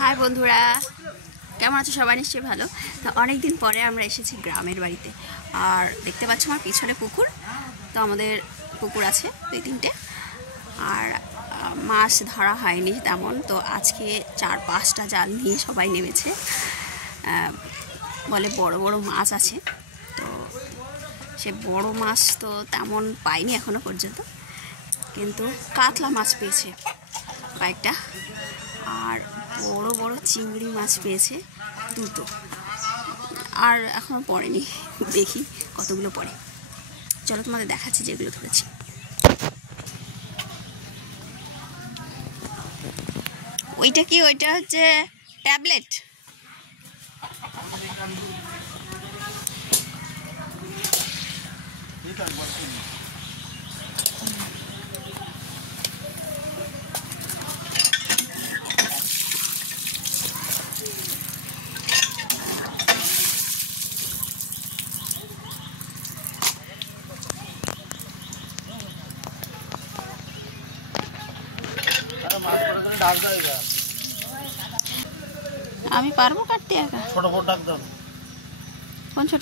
High বন্ধুরা, কেমন আছো সবাই? নিশ্চয়ই ভালো। তো অনেক দিন পরে আমরা এসেছি গ্রামের বাড়িতে। আর দেখতে পাচ্ছ আমার পিছনে পুকুর। তো আমাদের পুকুর আছে 2-3টে। আর মাছ ধরা হয়নি তেমন, তো আজকে 4-5টা জাল নিয়ে সবাই নেমেছে। বলে বড় বড় মাছ আছে। তো সে বড় মাছ তো তেমন পাইনি এখনো পর্যন্ত, কিন্তু কাতলা মাছ পেয়েছে কয়েকটা, আর বড় বড় চিংড়ি মাছ পেয়েছে 2টো। আর এখনও পড়েনি, দেখি কতগুলো পড়ে। চলো তোমাদের দেখাচ্ছি যেগুলো ধরেছি। ওইটা কি? ওইটা হচ্ছে ট্যাবলেট। আমি পারবো কাটতে একা? ছোট বড় ডাক দাও। কোন ছোট?